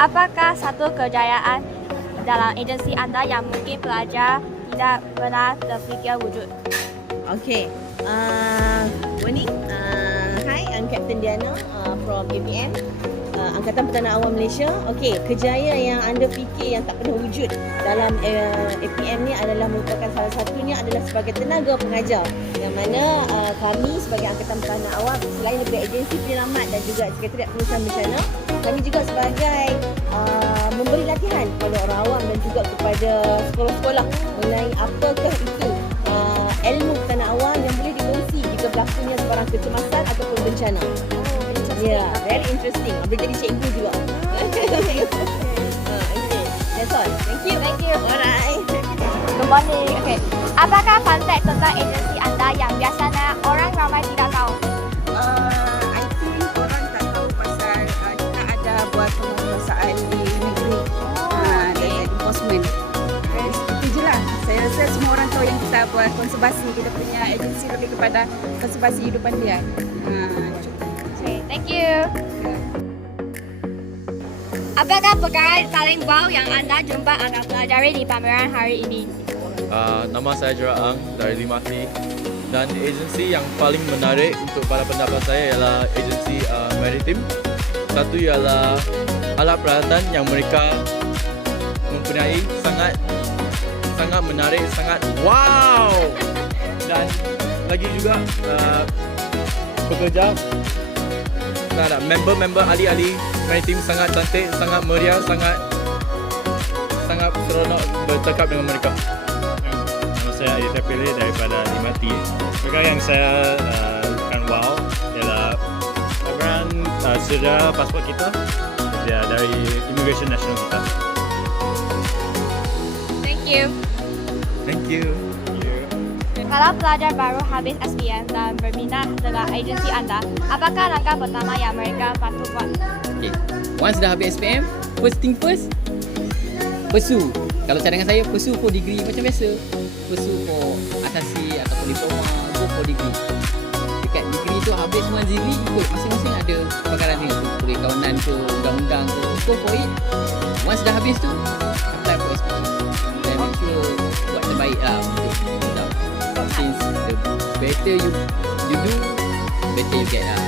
Apakah satu kejayaan dalam agensi anda yang mungkin pelajar tidak pernah terfikir wujud? Okay. Morning. Hi, I'm Captain Diana from APM, Angkatan Pertahanan Awam Malaysia. Okay, kejayaan yang anda fikir yang tak pernah wujud dalam APM ni adalah merupakan salah satunya adalah sebagai tenaga pengajar, yang mana kami sebagai Angkatan Pertahanan Awam selain daripada agensi penyelamat dan juga Sekretariat Pengurusan Bencana, kami juga sebagai memberi latihan kepada orang awam dan juga kepada sekolah-sekolah mengenai apakah itu ilmu pertahanan awam yang boleh dikongsi jika berlakunya sebarang kecemasan ataupun bencana. Yeah, very interesting. Boleh jadi cikgu juga. Okay, that's all. Thank you. Thank you. Alright. Good morning. Okay. Apakah fun fact tentang agensi anda yang biasanya orang ramai tidak tahu? I think orang tak tahu pasal kita ada buat penguasaan di negeri dan enforcement. Itu je lah. Saya rasa semua orang tahu yang kita buat konservasi. Kita punya agensi lebih kepada konservasi hidupan liar. Okay, thank you. Apakah perkara paling wow yang anda jumpa anda pelajari di pameran hari ini? Nama saya Gerard Ang dari Limakli, dan agensi yang paling menarik untuk pada pendapat saya ialah agensi maritim. Satu ialah alat peralatan yang mereka mempunyai sangat menarik, sangat wow, dan lagi juga pekerja member ahli-ahli maritim sangat cantik, sangat meriah, sangat seronok bercakap dengan mereka. Nama saya Aditya Pillay daripada Limati. Perkara yang saya akan wow ialah pameran sejarah pasport kita dari Immigration Nasional kita. Thank you. Thank you. Kalau pelajar baru habis SPM dan berminat dengan agensi anda, apakah langkah pertama yang mereka patut buat? Okay. Once dah habis SPM, first thing first, pursue. Kalau cadangan saya, pursue for degree macam biasa. Pursue for asasi ataupun diploma, go for degree. Dekat degree tu habis semua CV, ikut masing-masing ada perkara ni. Perikawanan ke, undang-undang ke, go for it. Once dah habis tu, apply for SPM. Dan make sure buat terbaik lah untuk since the better you do, better you get lah.